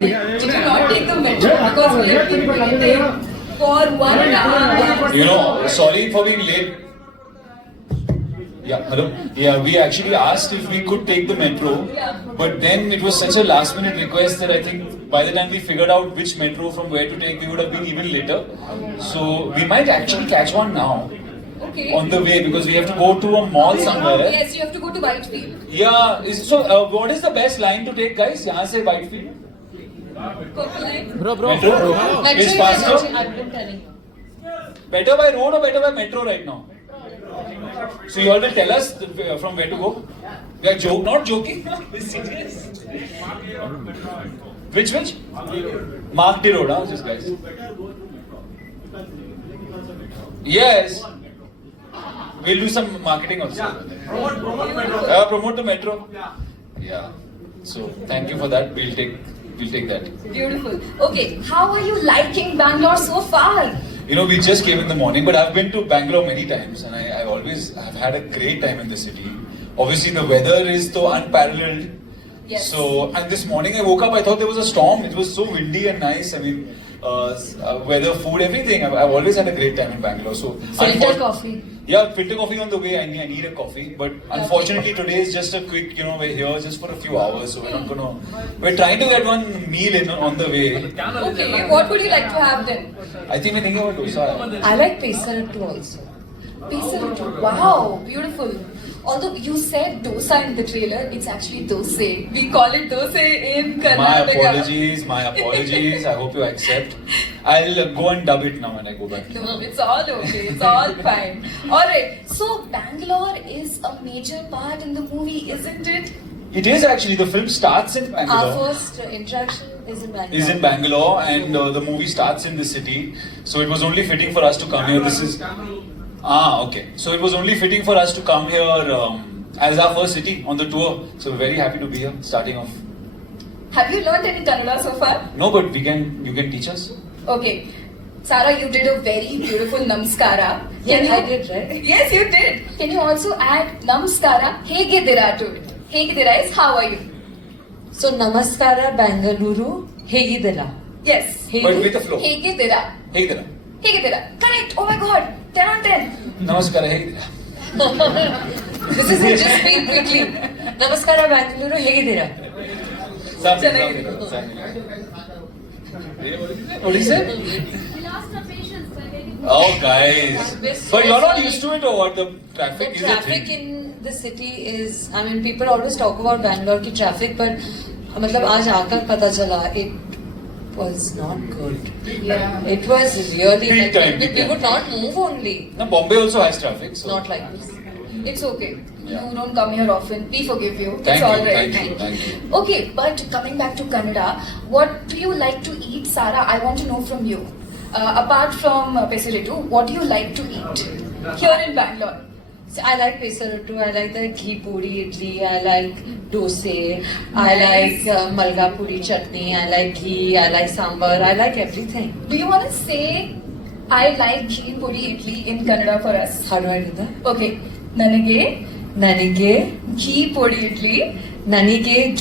Did you not take the metro because we have been waiting for 1.5 hours? Sorry for being late. Yeah, hello. Yeah, we actually asked if we could take the metro, but then it was such a last minute request that I think by the time we figured out which metro from where to take, we would have been even later. So we might actually catch one now. Okay. On the way because we have to go to a mall somewhere. Yes, you have to go to Whitefield. Yeah. What is the best line to take, guys? यहाँ से Whitefield. Purple line. Metro. Metro It's is faster. I've been telling you. Better by road or better by metro right now? So you all will tell us from where to go? We are not joking. It's serious. Which? Mark the road, huh? Just guys. Yes. We'll do some marketing also. Promote the metro. Yeah. So thank you for that. We'll take that. Beautiful. Okay, how are you liking Bangalore so far? We just came in the morning, but I've been to Bangalore many times, and I've had a great time in the city. Obviously, the weather is so unparalleled. Yes. So, and this morning I woke up, I thought there was a storm. It was so windy and nice. I mean, weather, food, everything. I've always had a great time in Bangalore. So, Filter coffee. Yeah, filter coffee on the way. I need a coffee, but unfortunately today is just a quick. We're here just for a few hours, so we're not gonna. We're trying to get one meal in on the way. Okay, what would you like to have then? I think we're thinking about dosa. I like pesarattu also. Pesarattu. Wow, beautiful. Although you said dosa in the trailer, it's actually dose. We call it dose in Karnataka. My apologies. I hope you accept. I'll go and dub it now when I go back. No, it's all okay. It's all fine. Alright, so Bangalore is a major part in the movie, isn't it? It is actually. The film starts in Bangalore. Our first interaction is in Bangalore. Is in Bangalore, and the movie starts in the city. So it was only fitting for us to come here. Okay. So it was only fitting for us to come here as our first city on the tour. So we're very happy to be here, starting off. Have you learned any Kannada so far? No, but you can teach us. Okay. Sarah, you did a very beautiful namaskara. I did, right? Yes, you did. Can you also add namaskara, hegidira to it? Hegidira is how are you? So Namaskara Bangalore, Hegidira. Yes. But with the flow. Hegidira. Hegidira. Hegidira. Correct. Oh my god. 10 on 10. Namaskara, Hegidira. This is it, just speak quickly. Namaskara Bangalore, Hegidira. What is it? We lost our patience by getting. Oh, guys. But you're not used to it or what? The traffic The is a traffic thing. in the city is, people always talk about Bangalore ki traffic, but आज आकर पता चला, it was not good. Yeah. It was really Big time, big we time. would not move only. Now, Bombay also has traffic. So. Not like this. It's okay. Yeah. You don't come here often. We forgive you. Thank it's all you, right. thank you. Okay, but coming back to Kannada, what do you like to eat, Sarah? I want to know from you. Apart from Pesarattu, what do you like to eat here in Bangalore? So I like pesarattu, I like the ghee puri idli, I like dosa, I like malga puri chutney, I like ghee, I like sambar, I like everything. Do you want to say I like ghee puri idli in Kannada for us? How do I do that? Okay. Nanage Nanige ghee puri idli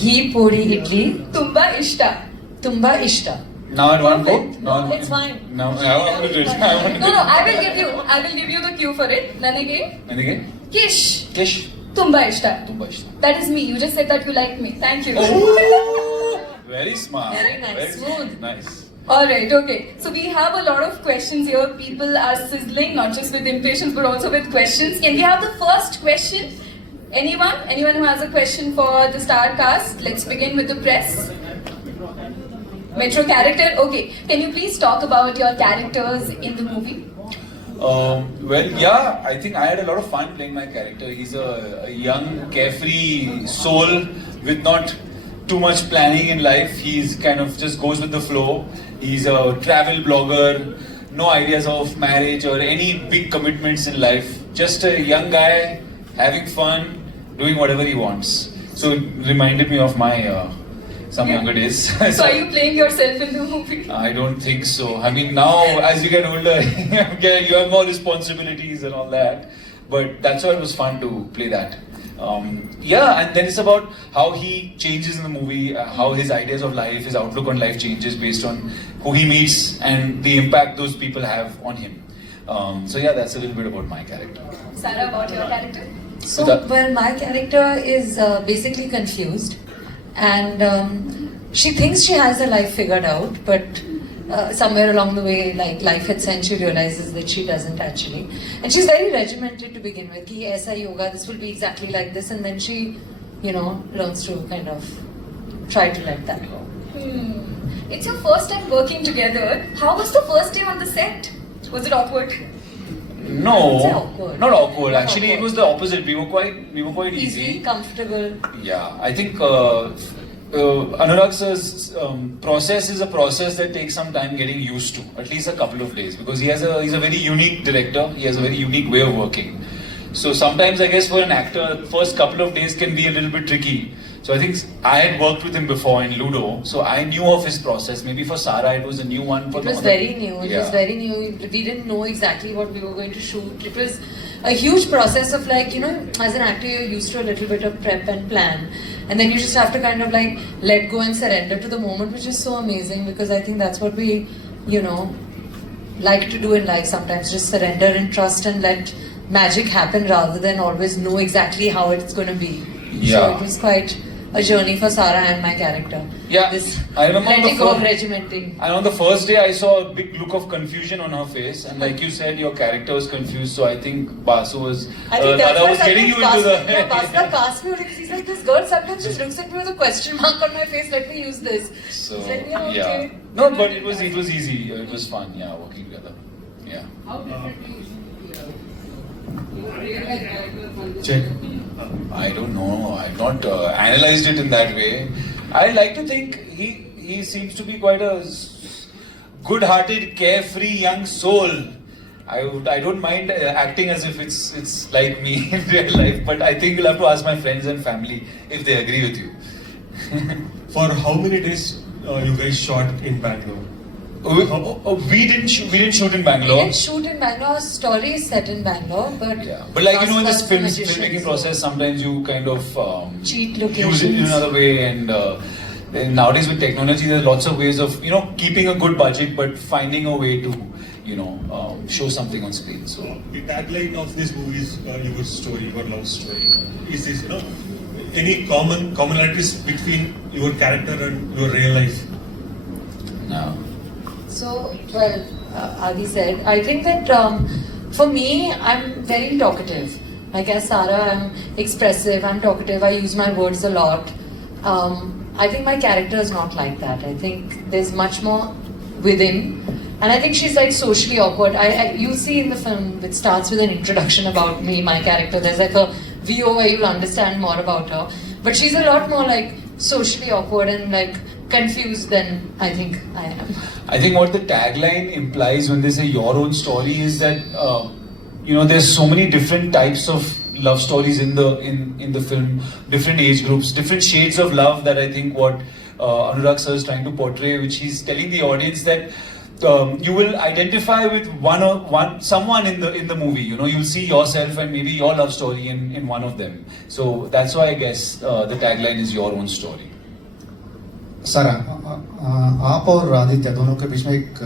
ghee puri idli tumba ishta. tumba ishta. Now in one go? Perfect. No, It's fine. No, I want to do it. I want to do No, it. I will give you the cue for it. Nanage And again? kish Kish. tumba ishta. Tumba ishta. That is me. You just said that you like me. Thank you. Oh, very smart. Very nice. Smooth. Nice. Alright, okay. So we have a lot of questions here. People are sizzling, not just with impatience, but also with questions. Can we have the first question? Anyone? Anyone who has a question for the star cast? Let's begin with the press. Metro character? Okay. Can you please talk about your characters in the movie? I think I had a lot of fun playing my character. He's a young, carefree soul with not too much planning in life. He's kind of just goes with the flow. He's a travel blogger, no ideas of marriage or any big commitments in life. Just a young guy having fun, doing whatever he wants. So it reminded me of my some younger days. So are you playing yourself in the movie? I don't think so. I mean, now as you get older, you have more responsibilities and all that. But that's why it was fun to play that. Yeah, and then it's about how he changes in the movie, how his ideas of life, his outlook on life changes based on who he meets and the impact those people have on him. So yeah, that's a little bit about my character. Sarah, about your character? So, That- well, my character is basically confused, and she thinks she has her life figured out, but somewhere along the way, like life hits and she realizes that she doesn't actually. And she's very regimented to begin with. Ki aisa hi hoga, this will be exactly like this, and then she, learns to kind of try to let that go. It's your first time working together. How was the first day on the set? Was it awkward? No, It's awkward. not awkward. Not Actually, awkward. it was the opposite. We were quite Easy, easy. comfortable. Yeah, I think Anurag sir's process is a process that takes some time getting used to, at least a couple of days, because he's a very unique director. He has a very unique way of working. So sometimes I guess for an actor, first couple of days can be a little bit tricky. So I think I had worked with him before in Ludo, so I knew of his process. Maybe for Sarah it was a new one. For It was the other- very new. It Yeah. was very new. We didn't know exactly what we were going to shoot. It was a huge process of like, as an actor, you're used to a little bit of prep and plan. And then you just have to kind of like let go and surrender to the moment, which is so amazing because I think that's what we, like to do in life sometimes. Just surrender and trust and let magic happen rather than always know exactly how it's going to be. Yeah. So it was quite a journey for Sarah and my character. Yeah, This I remember letting the go of first- regimenting. And on the first day, I saw a big look of confusion on her face, and like you said, your character was confused. So I think Basu was, I think that's Dada why was getting you into the. Bhaskar cast me because he's like, this girl sometimes just looks at me with a question mark on my face, let me use this. So I said, yeah, yeah, okay. no, but it was easy. It was fun. Yeah, working together. Yeah. How differently you shoot real life character from Check. I don't know. I've not analyzed it in that way. I like to think he seems to be quite a good-hearted, carefree young soul. I don't mind acting as if it's like me in real life, but I think you'll have to ask my friends and family if they agree with you. For how many days you guys shot in Bangalore? We didn't shoot in We Bangalore. didn't shoot in Bangalore, our story is set in Bangalore, but... Yeah, but like in this Bhaskar, the magician, filmmaking so- process, sometimes you kind of Cheat use it in locations. another way, and nowadays with technology, there's lots of ways of keeping a good budget, but finding a way to show something on screen. So The tagline of this movie is your story, your love story. Is this, any commonalities between your character and your real life? no. So, well, Adi said, I think that for me, I'm very talkative. Like as Sarah, I'm expressive, I'm talkative, I use my words a lot. I think my character is not like that. I think there's much more with him. And I think she's like socially awkward. You'll see in the film, it starts with an introduction about me, my character. There's like a VO where you'll understand more about her. But she's a lot more like socially awkward and like confused than I think I am. I think what the tagline implies when they say your own story is that there's so many different types of love stories in the film, different age groups, different shades of love that I think what Anurag sir is trying to portray, which he's telling the audience that you will identify with someone in the movie. You'll see yourself and maybe your love story in one of them. So that's why I guess the tagline is your own story. सारा आप और आदित्य दोनों के बीच में एक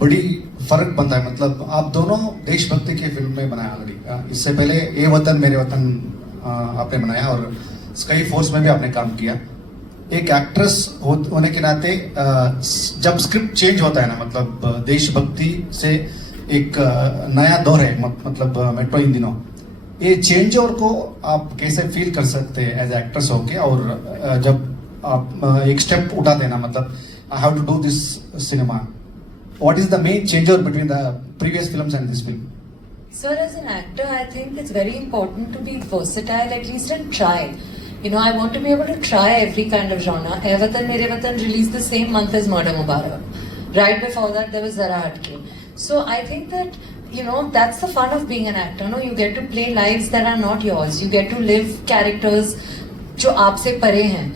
बड़ी फर्क बनता है मतलब आप दोनों देशभक्ति की फिल्म में बनाया ऑलरेडी इससे पहले ये वतन मेरे वतन आपने बनाया और स्काई फोर्स में भी आपने काम किया एक एक्ट्रेस होने के नाते जब स्क्रिप्ट चेंज होता है ना मतलब देशभक्ति से एक नया दौर है मतलब मेट्रो इन दिनों ये चेंज ओवर को आप कैसे फील कर सकते हैं एज एक्ट्रेस होके और जब आप एक स्टेप उठा देना मतलब I have to do this cinema what is the main change over between the previous films and this film Sir, as an actor, I think it's very important to be versatile, at least, and try. I want to be able to try every kind of genre. Ae Watan Mere Watan released the same month as Murder Mubarak. Right before that, there was Zara Hatke. So I think that, that's the fun of being an actor. No, you get to play lives that are not yours. You get to live characters जो आपसे परे हैं.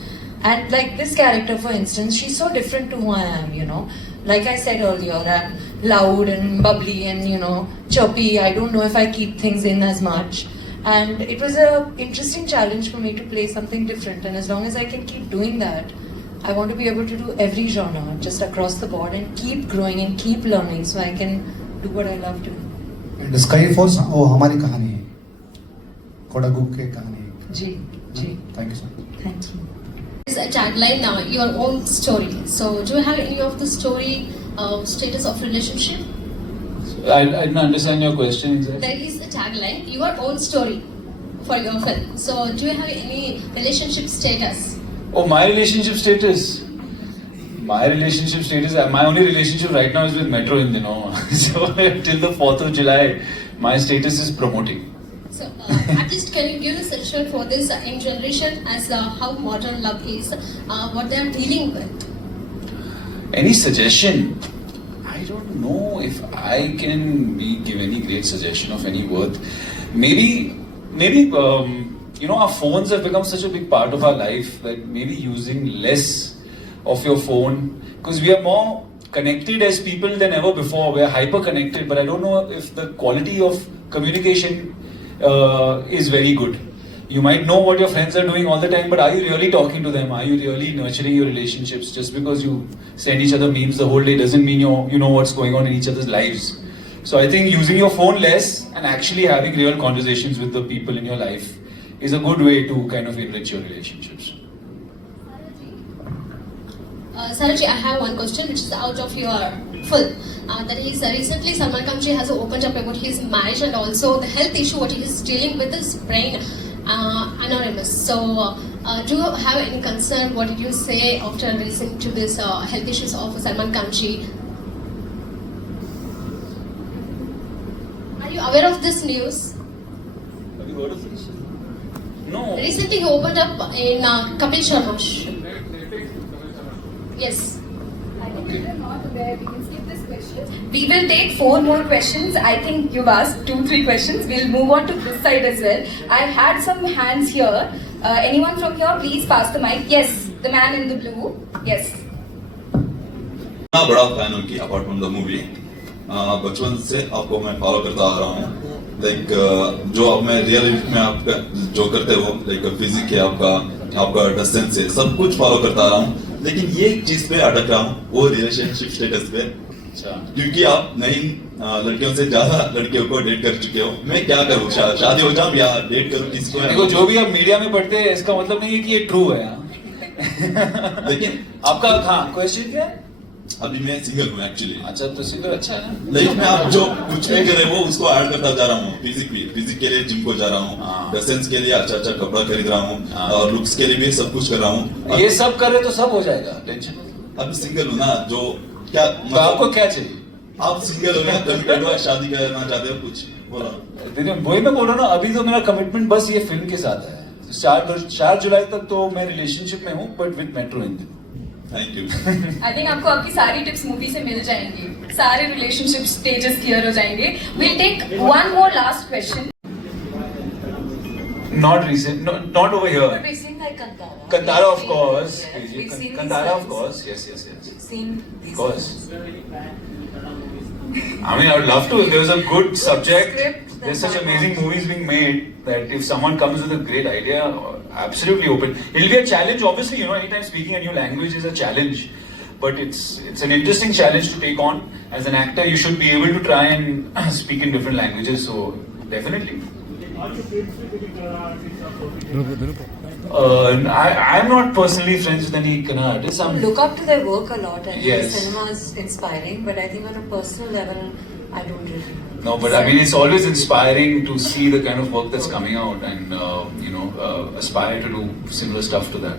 And like this character, for instance, she's so different to who I am, Like I said earlier, I'm loud and bubbly and, chirpy. I don't know if I keep things in as much. And it was a interesting challenge for me to play something different. And as long as I can keep doing that, I want to be able to do every genre just across the board and keep growing and keep learning so I can do what I love doing. And sky force वो हमारी कहानी है, कोडागु की कहानी है. जी, जी. Thank you sir. Thank you. Is a tagline now, your own story. So, do you have any of the story status of relationship? I didn't understand your question. Exactly. There is a tagline, your own story for your film. So, do you have any relationship status? Oh, my relationship status. My only relationship right now is with Metro Hind, you know. So till the 4th of July, my status is promoting. So, at least can you give a suggestion for this young generation as how modern love is, what they are dealing with? Any suggestion? I don't know if I can give any great suggestion of any worth. Maybe you know, our phones have become such a big part of our life that maybe using less of your phone, because we are more connected as people than ever before. We are hyper connected, but I don't know if the quality of communication is very good. You might know what your friends are doing all the time, but are you really talking to them? Are you really nurturing your relationships? Just because you send each other memes the whole day doesn't mean you know what's going on in each other's lives. So I think using your phone less and actually having real conversations with the people in your life is a good way to kind of enrich your relationships. Saraji, I have one question which is out of your film. That is, recently Salman Khan ji has opened up about his marriage and also the health issue what he is dealing with his brain, anonymous. So, do you have any concern? What did you say after listening to this health issues of Salman Khan ji? Are you aware of this news? Have you heard of this? No. Recently he opened up in Kapil Sharma show. Yes. I think if you're not aware, we can skip this question. We will take 4 more questions. I think you've asked 2-3 questions. We'll move on to this side as well. I've had some hands here. Anyone from here, please pass the mic. Yes, the man in the blue. Yes. मैं बड़ा fan हूँ कि apart from the movie बचपन से आपको मैं follow करता आ रहा हूँ. लाइक जो अब मैं रियल लाइफ में आपका जो करते हो लाइक फिजिक है आपका डिस्टेंस है सब कुछ फॉलो करता आ रहा हूँ. लेकिन ये चीज पे अटक रहा हूँ वो रिलेशनशिप स्टेटस पे. क्योंकि आप नई लड़कियों से ज्यादा लड़कियों को डेट कर चुके हो. मैं क्या करूँ, शादी हो जाऊँ या डेट करूँ किसको? देखो, जो भी आप मीडिया में पढ़ते हैं इसका मतलब नहीं है कि ये ट्रू है. लेकिन आपका हाँ क्वेश्चन क्या है? अभी मैं सिंगल हूँ एक्चुअली. अच्छा, तो सिंगल अच्छा है ना. लाइफ में आप जो कुछ भी करे वो उसको ऐड करता जा रहा हूँ. फिजिक के लिए जिम को जा रहा हूँ, ड्रेसेंस के लिए अच्छा कपड़ा खरीद रहा हूँ, और लुक्स के लिए भी सब कुछ कर रहा हूँ. ये सब करे तो सब हो जाएगा, टेंशन. अभी सिंगल हूँ ना, जो क्या तो आपको क्या चाहिए? आप सिंगल हो ना, कमिटेड हो, शादी करना चाहते हो, कुछ बोलो. देखिए, वही मैं बोल रहा हूँ ना, अभी तो मेरा कमिटमेंट बस ये फिल्म के साथ है. 4 जुलाई तक तो मैं रिलेशनशिप में हूँ, but with metro Hind. Thank you. I think आपको आपकी सारी टिप्स मूवी से मिल जाएंगी. सारे रिलेशनशिप स्टेजेस क्लियर हो जाएंगे. We'll take one more last question. Not recent, not over here. But we've seen like Kantara. Kantara, of course. We've seen Kantara, of these course. Yes. We've seen these Of course. films. I mean, I would love to. If there was a good subject, script, then there's such why amazing not? movies being made that if someone comes with a great idea, absolutely open. It'll be a challenge, obviously. You know, anytime speaking a new language is a challenge, but it's an interesting challenge to take on. As an actor, you should be able to try and speak in different languages. So definitely. I'm not personally friends with any Kannada artists. I look up to their work a lot, and Yes. their cinema is inspiring. But I think on a personal level, I don't really. No, but I mean, it's always inspiring to see the kind of work that's coming out and, aspire to do similar stuff to that.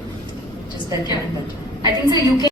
Just better and better. I think so. You can.